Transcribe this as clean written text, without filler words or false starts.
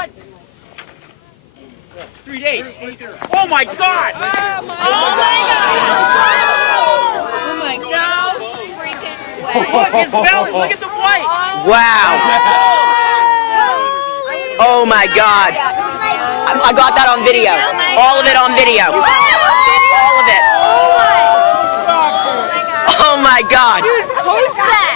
What? 3 days. Oh my God! Oh my God! Look, his belly. Look at the white. Wow. Oh my God. I got that on video. All of it on video. All of it. Oh my God. Dude, post that!